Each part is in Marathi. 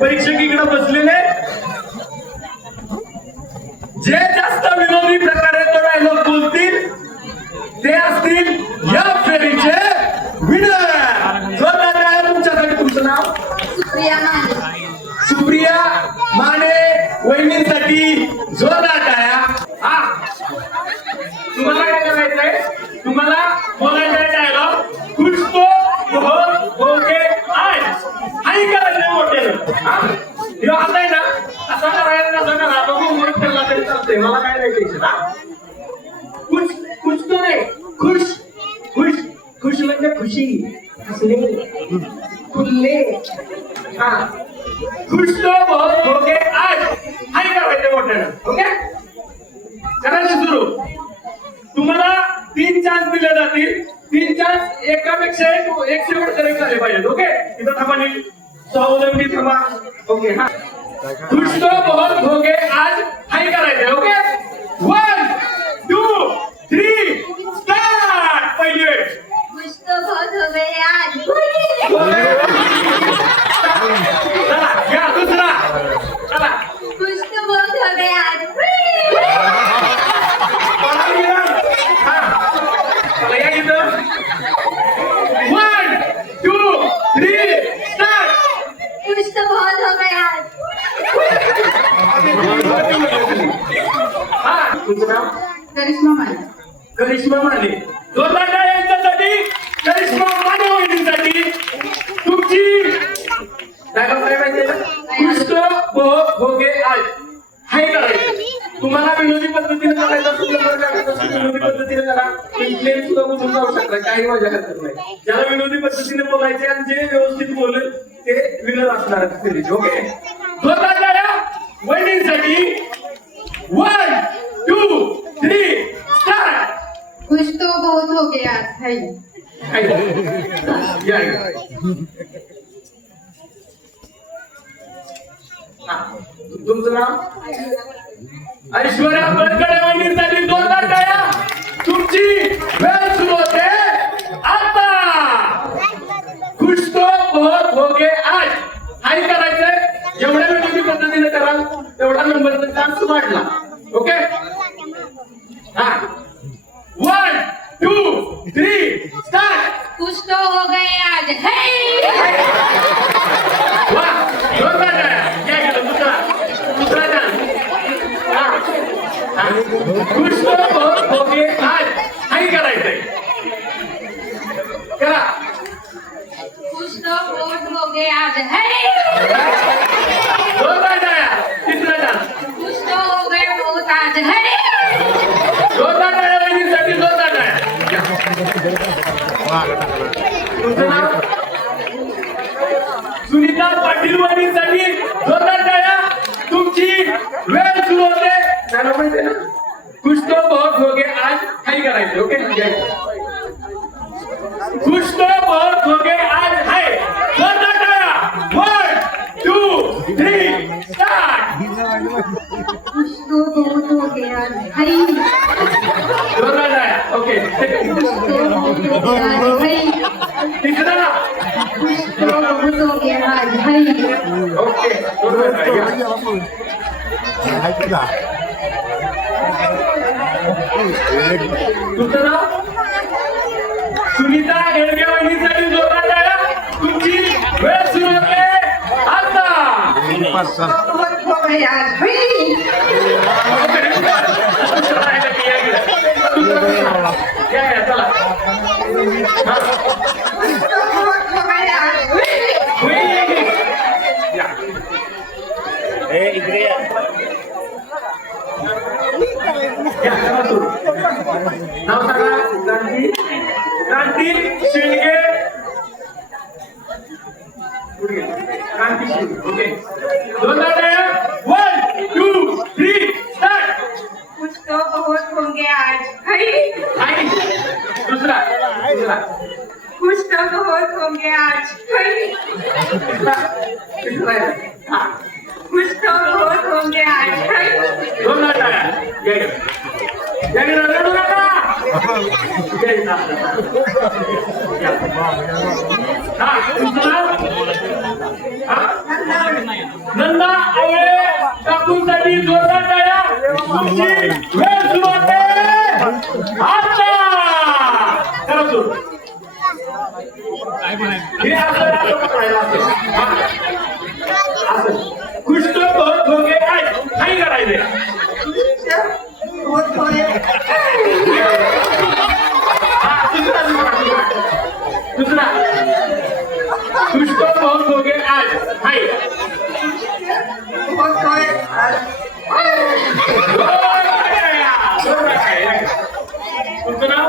परीक्षक इकडे बसलेले जे जास्त विनोदी प्रकारे तो डायलॉग बोलतील ते असतील या फेरीचे विनर जोरदार टाळ्या तुमच्यासाठी तुमचं नाव सुप्रिया माने सुप्रिया माने वहिनींसाठी जोरदार टाळ्या हा तुम्हाला काय करायचंय तुम्हाला बोलायचं आहे डायलॉग कुछ तो बहुत होके आज हाही करायचं मोठे ह्यो आता आहे ना असं करायचं असं करा तो मोठ ठेवला मला काय नाही टेन्शन हा खुश कुछ तो नाही खुश खुश. खुश म्हणजे खुशी. हसणे फुलले. हा. खुश तो बहुत होके आज. हाय का करायचं मोठ्यानं? ओके? करायचं सुरू. तुम्हाला तीन चान्स दिले जातील. तीन चान्स एकापेक्षा एक एक शेवट करेक्ट झाले पाहिजेत. ओके? इथं थांबा नीट. स्वावलंबी थांबा. ओके हा. खुश तो बहुत हो गए आज. हाय करायचे okay one two three start पहिली. वेळ कुछ तो बहुत हो गए आज चला घ्या दुसरा चला कुछ तो बहुत हो गए आज कोणाला गेला? हा. चला या इथं वन टू थ्री स्टार्ट कुछ तो बहुत हो गए आज हा तुमचं नाव करिश्मा माने करिश्मा माने जोरदार यांच्यासाठी करिश्मा माने वहिनीसाठी तुमची काय माहितीये आज करायचं तुम्हाला विनोदी पद्धतीने करायचं असेल तर करायचं असेल, विनोदी पद्धतीने करा प्लेन सुद्धा बोलून जाऊ शकता? काही मजा करत नाही. ज्याला विनोदी पद्धतीने बोलायचे आणि जे व्यवस्थित बोलेल ते विनर असणार ओके जोरदार टाळ्या वहिनींसाठी वन टू थ्री कुछ तो बहुत हो गया आज तुमचं नाव? ऐश्वर्या टाळ्या तुमची वेळ सुरू होते. आता खुश तो बहुत हो गे आज. हाय करायचंय. जेवढ्या विनोदी पद्धतीने कराल तेवढा नंबर चान्स वाढला ओके हा वन टू थ्री स्टार्ट कुछ तो हो गए आज हाय वा जोरदार टाळ्या. या इकडं, दुसरा दुसरा chance. हा. कृष्ण भोगे काय बहुत आज करायचंय करा बहुत आज तिसरा chance. कुछ तो हो आज जोरदार जोरदार तुमचं नाव सुनीता पाटील वहिनींसाठी जोरदार टाळ्या तुमची वेळ सुरू होते त्याला माहिती ना कुछ तो बहुत हो गए आज हाय करायचे ओके कुछ तो गए आज हाय जोरदार टाळ्या one two three start okay तिसरा. ओके सुनीता एडगे वहिनीसाठी जोरदार टाळ्या तुमची वेळ सुरू होते आता बहुत हो गए आज हाय या, या, चला. हा. बहुत हो गए आज हाय होई. या. या, चला सुरू. नाव सांगा क्रांती क्रांती शिंदे पुढे घे. क्रांती शिंदे ओके दोन वन टू थ्री स्टार्ट कुछ तो बहुत होंगे आज हाय आई दुसरा दुसरा कुछ तो बहुत होंगे आज हाय तिसरा तिसरा आहे. हा कुछ तो बहुत होंगे आज हाय दोन टाळ्या या इकडे. या इकडे, रडू नका या इकडे. हा तुमचं नाव हा? नंदा आवळे काकूंसाठी जोरदार टाळ्या तुमची वेळ सुरू होते आता करा सुरू हे असं असं. तो बहुत हो गए आज काही करायचंय दुसरा दुसरा. तो बहुत हो आज हाय तुमचं नाव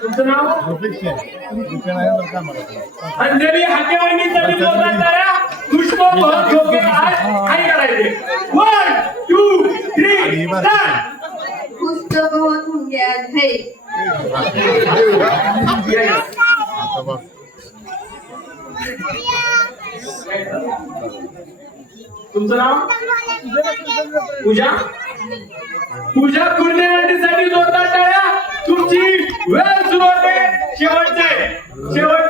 तुमचं नाव अंजली हाकेवाणीसाठी जोरदार टाळ्या. पुष्प बहुत हो गए आज हाय करायचे. वन टू थ्री होंगे आज है. तुमचं नाव? पूजा? पूजा पूर्णिमेसाठी जोरदार टाळ्या. तुमची वेळ सुरू होते. शेवटचे. शेवट